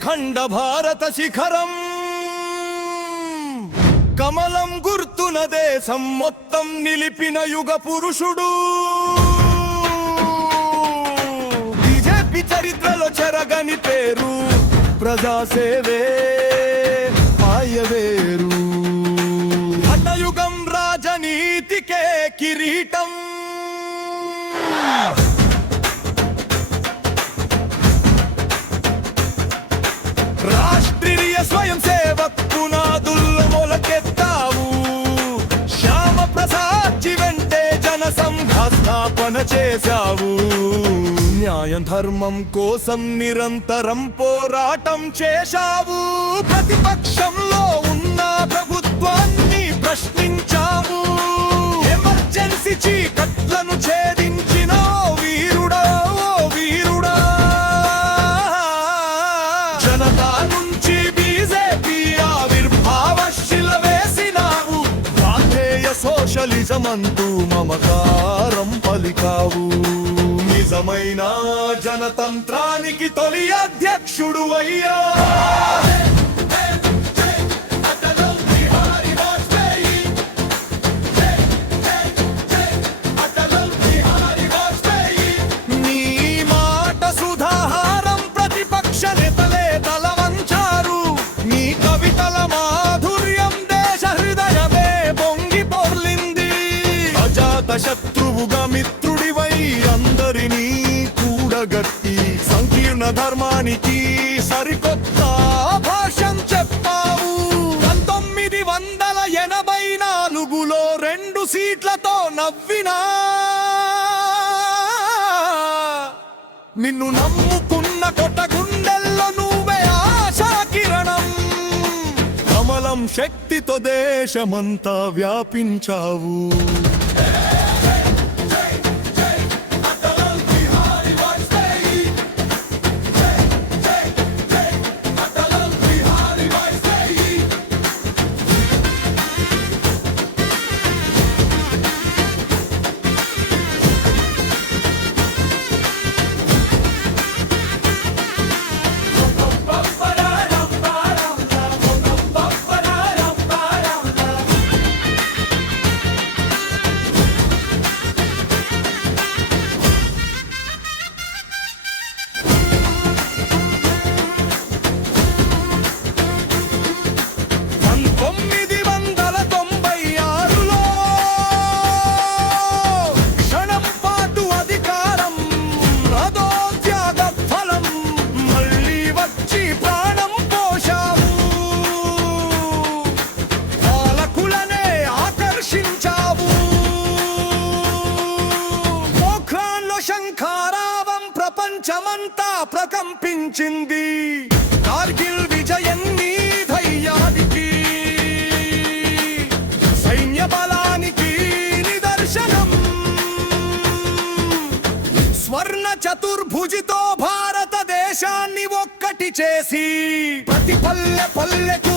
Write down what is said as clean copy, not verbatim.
అఖండ భారత శిఖరం కమలం గుర్తున దేశం మొత్తం నిలిపిన యుగ పురుషుడు బీజేపీ చరిత్రలో చెరగని పేరు ప్రజాసేవే ఆయవేరు హఠయుగం రాజనీతికే కిరీటం రాష్ట్రీయ స్వయం సేవక్ పునాదుల్లో మొలకెత్తావు శ్యామ ప్రసాద్ జీ వెంటే జన సంఘ స్థాపన చేశావు న్యాయం ధర్మం కోసం నిరంతరం పోరాటం చేశావు ప్రతిపక్షంలో ఉన్న ప్రభుత్వాన్ని ప్రశ్నించావు ఎమర్జెన్సీ చీకట్లను ఛేదించిన వీరుడా ఓ వీరుడా జనతా నుంచి బీజేపీ ఆవిర్భావశిల వేసినావు గాంధేయ సోషలిజం అంటూ మమకారం పలికావు నిజమైన జనతంత్రానికి తొలి అధ్యక్షుడు అయ్యా నీ మాట సుధాహారం ప్రతిపక్ష నేతలే తలవంచారు నీ కవితల మాధుర్యం దేశ హృదయమే పొంగి పొర్లింది అజాత శత్రువుగా మిత్రుడివై అందరినీ కూడగట్టి సంకీర్ణ ధర్మానికి సరికొత్త భాష్యం చెప్పావు 1984లో 2 సీట్లతో నవ్వినా నిన్ను నమ్ముకున్న కొట్ట గుండెల్లో నువ్వే ఆశా కిరణం కమలం శక్తితో దేశమంతా వ్యాపించావు శంఖారావం ప్రపంచమంతా ప్రకంపించింది కార్గిల్ విజయం నీ ధైర్యానికి సైన్య బలానికి నిదర్శనం స్వర్ణ చతుర్భుజితో భారతదేశాన్ని ఒక్కటి చేసి ప్రతి పల్లె పల్లెకు